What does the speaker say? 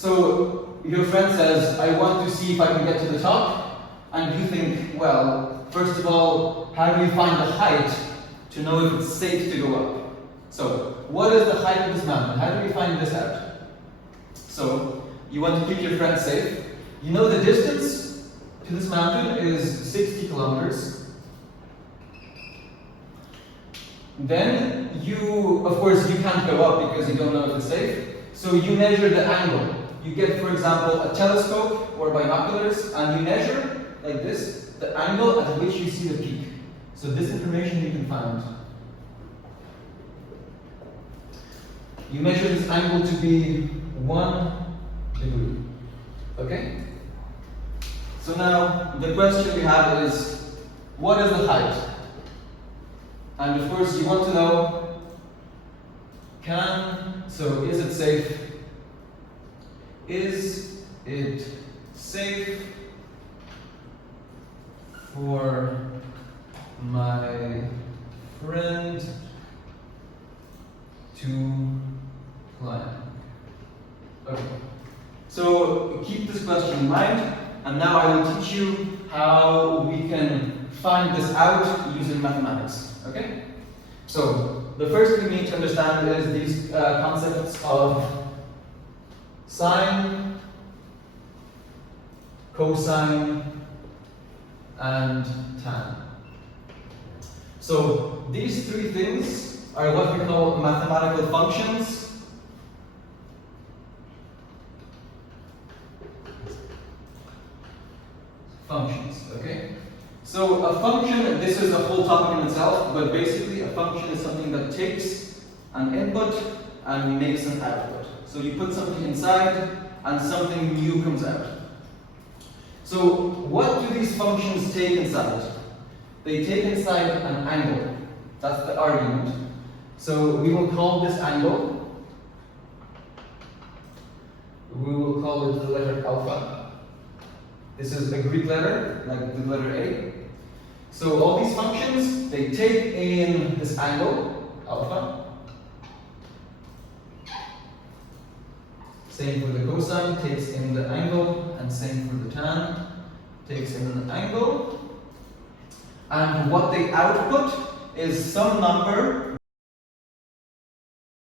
So your friend says, I want to see if I can get to the top, and you think, well, first of all, how do you find the height to know if it's safe to go up? So, what is the height of this mountain? How do we find this out? So, you want to keep your friend safe. You know the distance to this mountain is 60 kilometers. Then you, of course, you can't go up because you don't know if it's safe. So you measure the angle. You get, for example, a telescope or binoculars, and you measure, like this, the angle at which you see the peak. So this information you can find. You measure this angle to be 1 degree. Okay? So now, the question we have is, what is the height? And of course, you want to know, so is it safe? Is it safe for my friend to climb? Okay. So keep this question in mind, and now I will teach you how we can find this out using mathematics. Okay? So the first thing we need to understand is these concepts of sine, cosine, and tan. So these three things are what we call mathematical functions. Okay? So a function, this is a whole topic in itself, but basically a function is something that takes an input and makes an output. So you put something inside and something new comes out. So what do these functions take inside? They take inside an angle. That's the argument. So we will call this angle, we will call it the letter alpha. This is a Greek letter, like the letter A. So all these functions, they take in this angle, alpha. Same for the cosine, takes in the angle, and same for the tan, takes in the angle. And what they output is some number